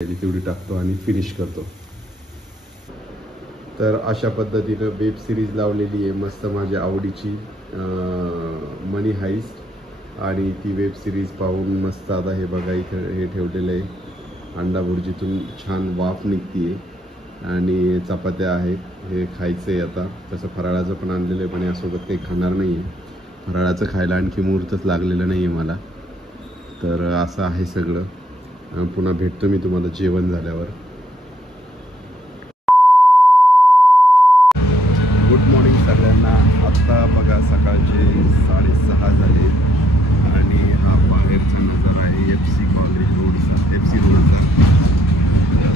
तेवढी टाकतो आणि फिनिश करतो। तर अशा पद्धतीनं वेब सिरीज लावलेली आहे मस्त माझ्या आवडीची मनी हाइस्ट। आणि ती वेब सिरीज पाहून मस्त आता हे बघा इथं हे ठेवलेलं आहे, अंडा भुर्जीतून छान वाफ निघते आणि चपात्या आहेत, हे खायचं आहे आता। तसं फराळाचं पण आणलेलं आहे पण यासोबत काही खाणार नाही आहे, फराळाचं खायला आणखी मुहूर्तच लागलेलं नाही आहे मला। तर असं आहे सगळं, पुन्हा भेटतो मी तुम्हाला जेवण झाल्यावर। गुड मॉर्निंग सगळ्यांना। आत्ता बघा सकाळचे 6:30 झाले आणि हा बाहेरचा नजारा आहे FC कॉलेज रोडचा, FC रोडचा।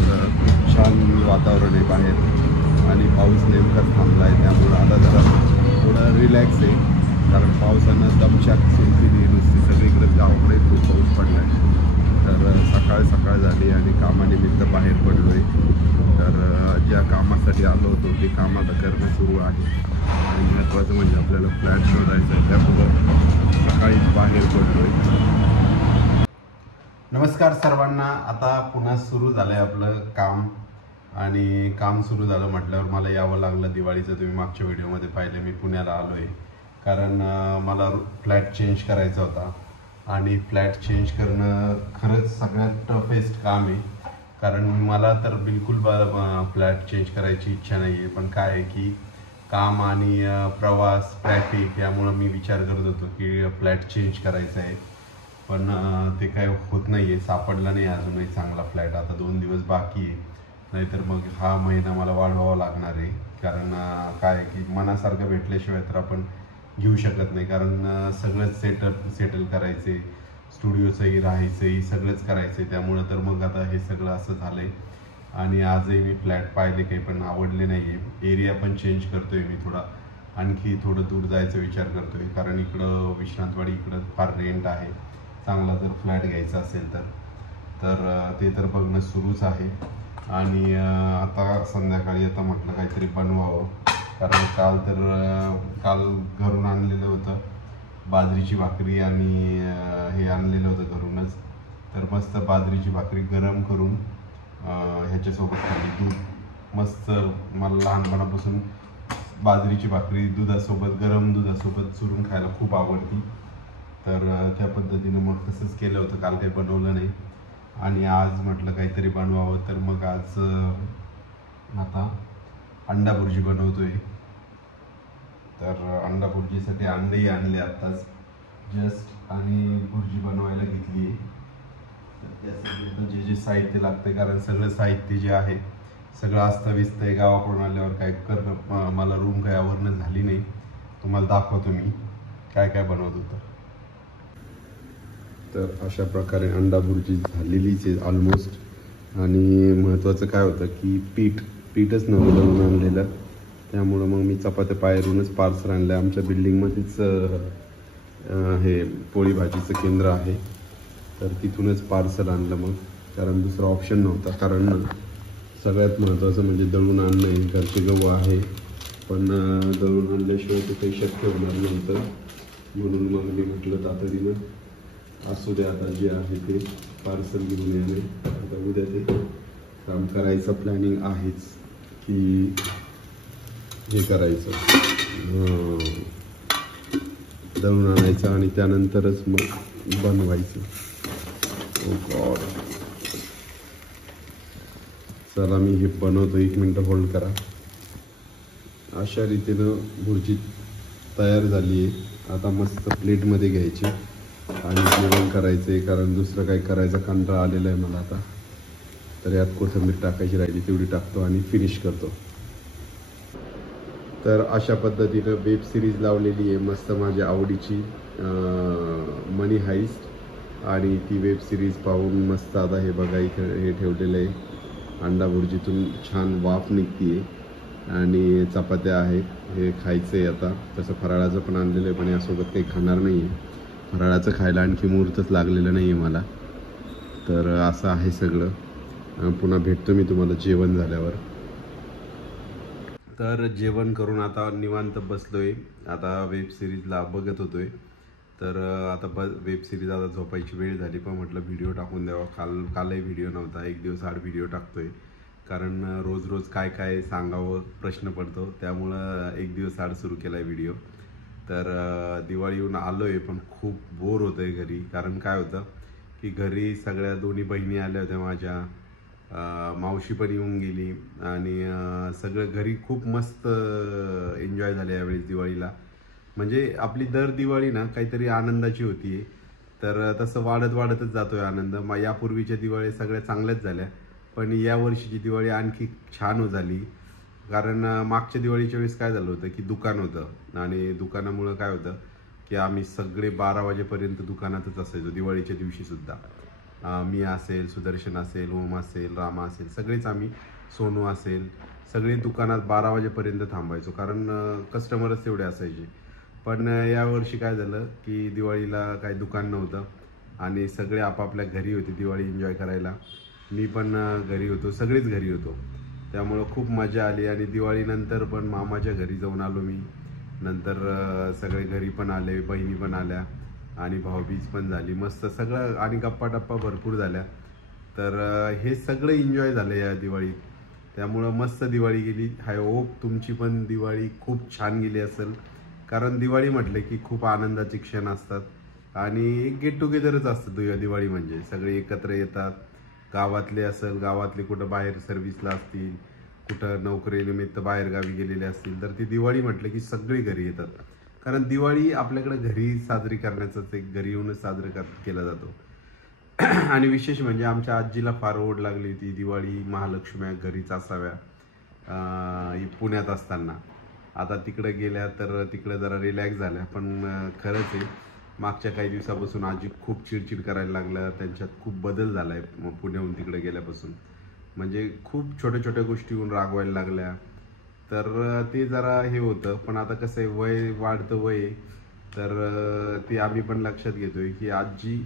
तर खूप छान वातावरण आहे बाहेर आणि पाऊस नेमकाच थांबला आहे, त्यामुळं आता जरा थोडं रिलॅक्स आहे, कारण पावसानं दमछाक सुरू केली नुसती सगळीकडे, गावाकडे खूप पाऊस पडला आहे। तर सकाळ झाली आणि कामानिमित्त बाहेर पडलो आहे। तर ज्या कामासाठी आलो होतो ते काम आता करणं सुरू आहे आणि महत्त्वाचं म्हणजे आपल्याला फ्लॅट शोधायचा आहे, त्यामुळं सकाळीच बाहेर पडलो आहे। नमस्कार सर्वांना। आता पुन्हा सुरू झालं आहे आपलं काम आणि काम सुरू झालं म्हटल्यावर मला यावं लागलं दिवाळीचं। तुम्ही मागच्या व्हिडिओमध्ये पाहिलं, मी पुण्याला आलो आहे कारण मला फ्लॅट चेंज करायचा होता आणि फ्लॅट चेंज करणं खरंच सगळ्यात टफेस्ट काम आहे, कारण मला तर बिलकुल फ्लॅट चेंज करायची इच्छा नाही आहे, पण काय आहे की काम आणि प्रवास ट्रॅफिक यामुळं मी विचार करत होतो की फ्लॅट चेंज करायचा आहे, पण ते काय होत नाही आहे, सापडला नाही अजूनही चांगला फ्लॅट। आता 2 दिवस बाकी आहे, नाहीतर मग हा महिना मला वाढवावा लागणार आहे, कारण काय आहे की मनासारखं भेटल्याशिवाय तर आपण घेऊ शकत नाही, कारण सगळंच सेटल करायचे, स्टुडिओचंही राहायचंही सगळंच करायचं आहे, त्यामुळं तर मग आता हे सगळं असं झालं आहे। आणि आजही मी फ्लॅट पाहिले, काही पण आवडले नाही आहे, एरिया पण चेंज करतो आहे मी थोडा, आणखी थोडं दूर जायचा विचार करतो आहे, कारण इकडं विश्रांतवाडी इकडं फार रेंट आहे, चांगला जर फ्लॅट घ्यायचा असेल तर ते तर बघणं सुरूच आहे। आणि आता संध्याकाळी आता म्हटलं काहीतरी बनवावं, कारण काल घरून आणलेलं होतं बाजरीची भाकरी आणि हे आणलेलं होतं घरूनच, तर मस्त बाजरीची भाकरी गरम करून ह्याच्यासोबत खाल्ली, दूध मस्त। मला लहानपणापासून बाजरीची भाकरी दुधासोबत, गरम दुधासोबत चुरून खायला खूप आवडती, तर त्या पद्धतीनं मग तसंच केलं होतं, काल काही बनवलं नाही आणि आज म्हटलं काहीतरी बनवावं, तर मग आज आता अंडा भुर्जी बनवतोय। तर अंडा भुर्जीसाठी अंडेही आणले आत्ताच जस्ट आणि भुर्जी बनवायला घेतली आहे। तर त्यासाठी जे साहित्य लागते, कारण सगळं साहित्य जे आहे सगळं अस्ताव्यस्त आहे, गावाकडून आल्यावर काय करणं, मला रूम काही आवरणं झाली नाही, तुम्हाला दाखवतो मी काय काय बनवत होतं। तर अशा प्रकारे अंडा भुर्जी झालेलीच आहे ऑलमोस्ट। आणि महत्त्वाचं काय होतं की पीठच नव्हतं दळून आणलेलं, त्यामुळं मग मी चपात्या बाहेरूनच पार्सल आणलं। आमच्या बिल्डिंगमध्येच हे पोळी भाजीचं केंद्र आहे, तर तिथूनच पार्सल आणलं मग, कारण दुसरा ऑप्शन नव्हता। कारण सगळ्यात महत्त्वाचं म्हणजे दळून आणणं आहे, घरचे गहू आहे पण दळून आणल्याशिवाय ते काही शक्य होणार नव्हतं, म्हणून मग मी म्हटलं तातडीनं असू द्या, आता जे आहे ते पार्सल घेऊन येणे। आता उद्या ते काम करायचं प्लॅनिंग आहेच की हे करायचं, दळून आणायचं आणि त्यानंतरच मग बनवायचं। ओ गॉड, चला मी हे बनवतो, 1 मिनटं होल्ड करा। अशा रीतीनं भुर्जी तयार झाली आहे, आता मस्त प्लेटमध्ये घ्यायची आणि जेवण करायचं आहे, कारण दुसरं काही करायचा कंटाळा आलेला आहे मला आता। तर यात कोथिंबीर टाकायची राहिली तेवढी टाकतो आणि फिनिश करतो। तर अशा पद्धतीनं वेब सिरीज लावलेली आहे मस्त माझ्या आवडीची मनी हाइस्ट। आणि ती वेब सिरीज पाहून मस्त आता हे बघा इथं हे ठेवलेलं आहे, अंडा भुर्जीतून छान वाफ निघते आणि चपात्या आहेत, हे खायचं आहे आता। तसं फराळाचं पण आणलेलं आहे पण यासोबत काही खाणार नाही आहे, फराळाचं खायला आणखी मुहूर्तच लागलेलं नाही आहे मला। तर असं आहे सगळं, पुन्हा भेटतो मी तुम्हाला जेवण झाल्यावर। तर जेवण करून आता निवांत बसलोय, आता वेब सिरीजला बघत होतोय तर आता वेब सिरीज आता झोपायची वेळ झाली, पण म्हटलं व्हिडिओ टाकून द्यावा. कालही व्हिडिओ नव्हता, एक दिवस आड व्हिडिओ टाकतोय, कारण रोज रोज काय काय सांगावं प्रश्न पडतो, त्यामुळं एक दिवस आड सुरू केला आहे व्हिडिओ. तर दिवाळी येऊन आलो आहे, पण खूप बोर होतं आहे घरी. कारण काय होतं की घरी सगळ्या दोन्ही बहिणी आल्या होत्या माझ्या, मावशी पण येऊन गेली, आणि सगळं घरी खूप मस्त एन्जॉय झालं यावेळेस दिवाळीला. म्हणजे आपली दर दिवाळी ना काहीतरी आनंदाची होती, तर तसं वाढत वाढतच जातोय आनंद. यापूर्वीच्या दिवाळी सगळ्या चांगल्याच झाल्या, पण या वर्षीची दिवाळी आणखी छान झाली. कारण मागच्या दिवाळीच्या वेळेस काय झालं होतं की दुकान होतं, आणि दुकानामुळं काय होतं की आम्ही सगळे 12 वाजेपर्यंत दुकानातच असायचो दिवाळीच्या दिवशी सुद्धा. मी असेल, सुदर्शन असेल, ओम असेल, रामा असेल, सगळेच आम्ही, सोनू असेल, सगळे दुकानात 12 वाजेपर्यंत थांबायचो, कारण कस्टमरच तेवढे असायचे. पण यावर्षी काय झालं की दिवाळीला काही दुकान नव्हतं, आणि सगळे आपापल्या घरी होते दिवाळी एन्जॉय करायला. मी पण घरी होतो, सगळेच घरी होतो, त्यामुळं खूप मजा आली. आणि दिवाळीनंतर पण मामाच्या घरी जाऊन आलो मी. नंतर सगळे घरी पण आले, बहिणी पण आल्या, आणि भाऊबीज पण झाली मस्त सगळं, आणि गप्पा टप्पा भरपूर झाल्या. तर हे सगळं एन्जॉय झालं या दिवाळीत, त्यामुळं मस्त दिवाळी गेली. हाय होप तुमची पण दिवाळी खूप छान गेली असेल, कारण दिवाळी म्हटलं की खूप आनंदाचे क्षण असतात, आणि एक गेट टुगेदरच असतं दिवाळी म्हणजे. सगळे एकत्र येतात, गावातले असेल, गावातले कुठं बाहेर सर्व्हिसला असतील, कुठं नोकरीनिमित्त बाहेरगावी गेलेले असतील, तर ती दिवाळी म्हटलं की सगळे घरी येतात. कारण दिवाळी आपल्याकडे घरी साजरी करण्याचाच एक, घरी येऊनच साजरं केला जातो. आणि विशेष म्हणजे आमच्या आजीला फार ओढ लागली होती दिवाळी महालक्ष्म्या घरीच असाव्या, पुण्यात असताना. आता तिकडे गेल्या तर तिकडे जरा रिलॅक्स झाल्या, पण खरंच आहे मागच्या काही दिवसापासून आजी खूप चिडचिड करायला लागल्या, त्यांच्यात खूप बदल झाला आहे पुण्याहून तिकडे गेल्यापासून. म्हणजे खूप छोट्या छोट्या गोष्टीहून रागवायला लागल्या, तर ते जरा हे होतं. पण आता कसं आहे, वय वाढतं वय, तर ते आम्ही पण लक्षात घेतोय की आजी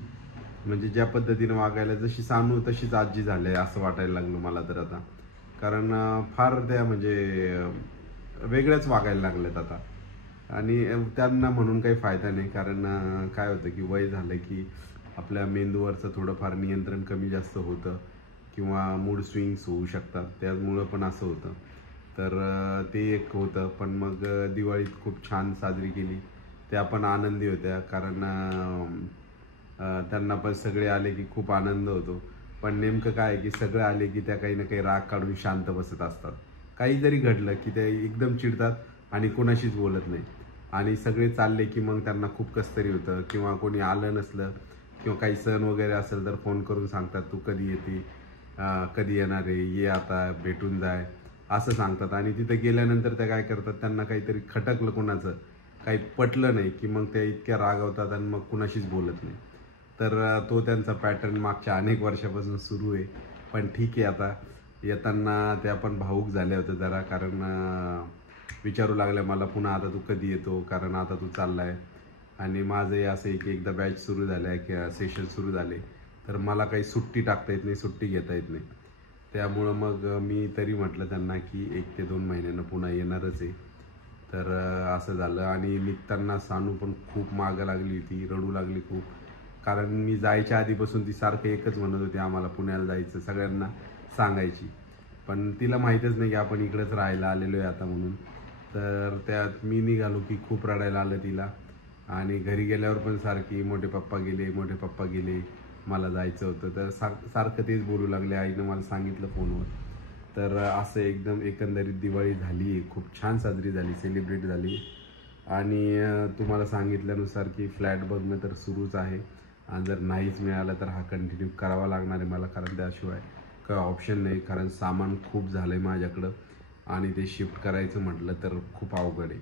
म्हणजे ज्या पद्धतीने वागायला, जशी सानू तशीच आजी झाली आहे असं वाटायला लागलं मला तर आता. कारण फार त्या म्हणजे वेगळ्याच वागायला लागल्यात आता, आणि त्यांना म्हणून काही फायदा नाही. कारण काय होतं की वय झालं की आपल्या मेंदूवरचं थोडंफार नियंत्रण कमी जास्त होतं, किंवा मूड स्विंग्स होऊ शकतात, त्यामुळं पण असं होतं. तर ते एक होतं. पण मग दिवाळीत खूप छान साजरी केली, त्या पण आनंदी होत्या, कारण त्यांना पण सगळे आले की खूप आनंद होतो. पण नेमकं काय आहे की सगळे आले की त्या काही ना काही राग काढून शांत बसत असतात. काही जरी घडलं की ते एकदम चिडतात आणि कोणाशीच बोलत नाही, आणि सगळे चालले की मग त्यांना खूप कसतरी होतं. किंवा कोणी आलं नसलं, किंवा काही सण वगैरे असेल तर फोन करून सांगतात, तू कधी येते, कधी येणार आहे, ये आता भेटून जाय, असं सांगतात. आणि तिथे गेल्यानंतर त्या काय करतात, त्यांना काहीतरी खटकलं, कोणाचं काही पटलं नाही की मग त्या इतक्या रागवतात आणि मग कुणाशीच बोलत नाही. तर तो त्यांचा पॅटर्न मागच्या अनेक वर्षापासून सुरू आहे. पण ठीक आहे, आता येताना त्या पण भावूक झाल्या होत्या जरा, कारण विचारू लागल्या मला पुन्हा, आता तू कधी येतो, कारण आता तू चाललाय. आणि माझंही असं आहे की एकदा बॅच सुरू झाल्या किंवा सेशन सुरू झाले तर मला काही सुट्टी टाकता येत नाही, सुट्टी घेता येत नाही. त्यामुळं मग मी तरी म्हटलं त्यांना की 1 ते 2 महिन्यानं पुन्हा येणारच आहे. तर असं झालं. आणि निघताना सानू पण खूप मागं लागली होती, रडू लागली खूप. कारण मी जायच्या आधीपासून ती सारखं एकच म्हणत होती, आम्हाला पुण्याला जायचं, सगळ्यांना सांगायची. पण तिला माहीतच नाही की आपण इकडेच राहायला आलेलो आहे आता म्हणून. तर त्यात मी निघालो की खूप रडायला आलं तिला. आणि घरी गेल्यावर पण सारखी मोठे पप्पा गेले, मोठे पप्पा गेले, मला जायचं होतं. तर सारखं तेच बोलू लागले, आईनं मला सांगितलं फोनवर. तर असं एकदम एकंदरीत दिवाळी झाली, खूप छान साजरी झाली, सेलिब्रेट झाली. आणि तुम्हाला सांगितल्यानुसार की फ्लॅट बघणं तर सुरूच आहे, आणि जर नाहीच मिळालं तर हा कंटिन्यू करावा लागणार आहे मला, कारण त्याशिवाय काही ऑप्शन नाही. कारण सामान खूप झालं आहे माझ्याकडं, आणि ते शिफ्ट करायचं म्हटलं तर खूप अवघड आहे.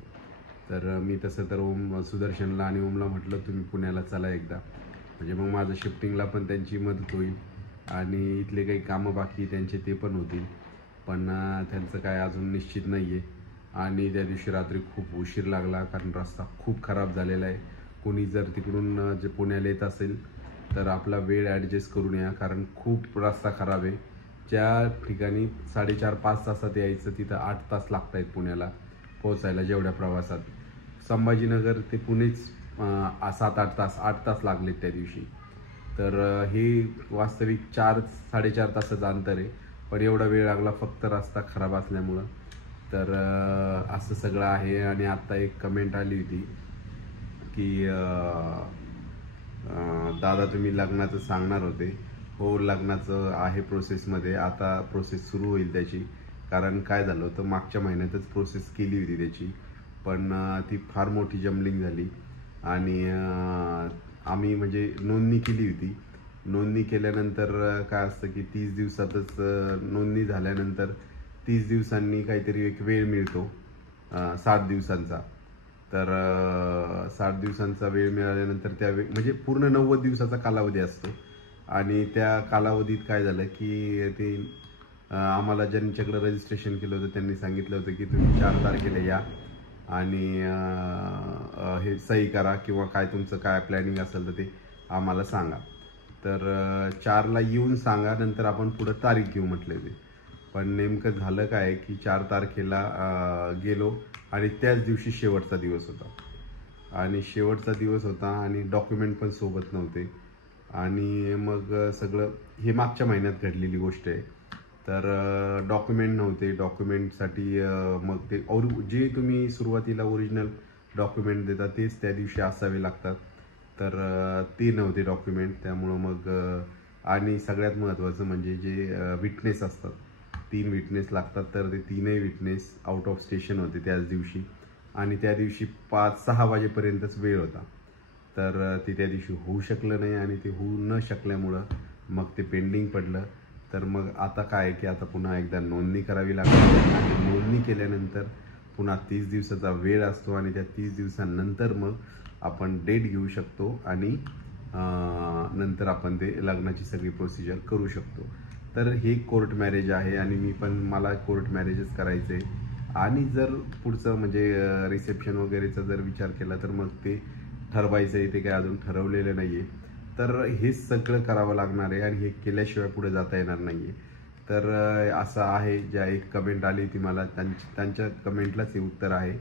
तर मी तसं तर सुदर्शनला आणि ओमला म्हटलं, तुम्ही पुण्याला चला एकदा, म्हणजे मग माझं शिफ्टिंगला पण त्यांची मदत होईल, आणि इथले काही कामं बाकी त्यांचे ते पण होतील. पण त्यांचं काय अजून निश्चित नाही आहे. आणि त्या दिवशी रात्री खूप उशीर लागला, कारण रस्ता खूप खराब झालेला आहे. कोणी जर तिकडून जे पुण्याला येत असेल तर आपला वेळ ॲडजस्ट करून या, कारण खूप रस्ता खराब आहे. ज्या ठिकाणी 4.5-5 तासात यायचं, तिथं 8 तास लागत आहेत पुण्याला पोहोचायला जेवढ्या प्रवासात. संभाजीनगर ते पुणेच 7-8 तास 8 तास लागले त्या दिवशी. तर हे वास्तविक 4-4.5 तासाचं अंतर आहे, पण एवढा वेळ लागला फक्त रस्ता खराब असल्यामुळं. तर असं सगळं आहे. आणि आत्ता एक कमेंट आली होती की दादा तुम्ही लग्नाचं सांगणार होते. हो, लग्नाचं आहे प्रोसेसमध्ये, आता प्रोसेस सुरू होईल त्याची. कारण काय झालं होतं, मागच्या महिन्यातच प्रोसेस केली होती त्याची, पण ती फार मोठी जमलिंग झाली. आणि आम्ही म्हणजे नोंदणी केली होती. नोंदणी केल्यानंतर काय असतं की 30 दिवसातच नोंदणी झाल्यानंतर 30 दिवसांनी काहीतरी एक वेळ मिळतो 60 दिवसांचा. तर 60 दिवसांचा वेळ मिळाल्यानंतर म्हणजे पूर्ण 90 दिवसाचा कालावधी असतो. आणि त्या कालावधीत काय झालं की ते आम्हाला ज्यांच्याकडे रजिस्ट्रेशन केलं होतं त्यांनी सांगितलं होतं की तुम्ही 4 तारखेला या आणि हे सही करा किंवा काय तुमचं काय प्लॅनिंग असेल तर ते आम्हाला सांगा. तर 4ला येऊन सांगा, नंतर आपण पुढं तारीख घेऊ म्हटले ते. पण नेमकं झालं काय की 4 तारखेला गेलो आणि त्याच दिवशी शेवटचा दिवस होता आणि डॉक्युमेंट पण सोबत नव्हते. आणि मग सगळं हे मागच्या महिन्यात घडलेली गोष्ट आहे. तर डॉक्युमेंट नव्हते. डॉक्युमेंटसाठी मग ते जे तुम्ही सुरुवातीला ओरिजिनल डॉक्युमेंट देता तेच त्या दिवशी असावे लागतात. तर ते नव्हते डॉक्युमेंट. त्यामुळं मग आणि सगळ्यात महत्त्वाचं म्हणजे जे विटनेस असतात, 3 विटनेस लागतात. तर ते 3ही विटनेस आउट ऑफ स्टेशन होते त्याच दिवशी. आणि त्या दिवशी 5-6 वाजेपर्यंतच वेळ होता. तर ते त्या दिवशी होऊ शकलं नाही. आणि ते होऊ न शकल्यामुळं मग ते पेंडिंग पडलं. तर मग आता काय की आता पुन्हा एकदा नोंदणी करावी लागते. आणि नोंदणी केल्यानंतर पुन्हा 30 दिवसाचा वेळ असतो. आणि त्या 30 दिवसांनंतर मग आपण डेट घेऊ शकतो आणि नंतर आपण ते लग्नाची सगळी प्रोसिजर करू शकतो. तर हे कोर्ट मॅरेज आहे आणि मला कोर्ट मॅरेजच करायचं आहे. आणि जर पुढचं म्हणजे रिसेप्शन वगैरेचा जर विचार केला तर मग ते ठरवायचं आहे. ते काय अजून ठरवलेलं नाही आहे. तर हे सगळं करावं लागणार आहे आणि हे केल्याशिवाय पुढे जाता येणार नाही आहे. तर असं आहे. ज्या एक कमेंट आली ती मला त्यांच्या कमेंटलाच हे उत्तर आहे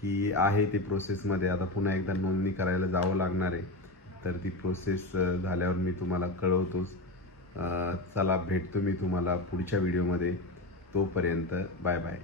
की आहे ते प्रोसेसमध्ये. आता पुन्हा एकदा नोंदणी करायला जावं लागणार आहे. तर ती प्रोसेस झाल्यावर मी तुम्हाला कळवतोच. चला, भेटतो मी तुम्हाला पुढच्या व्हिडिओमध्ये. तोपर्यंत बाय बाय.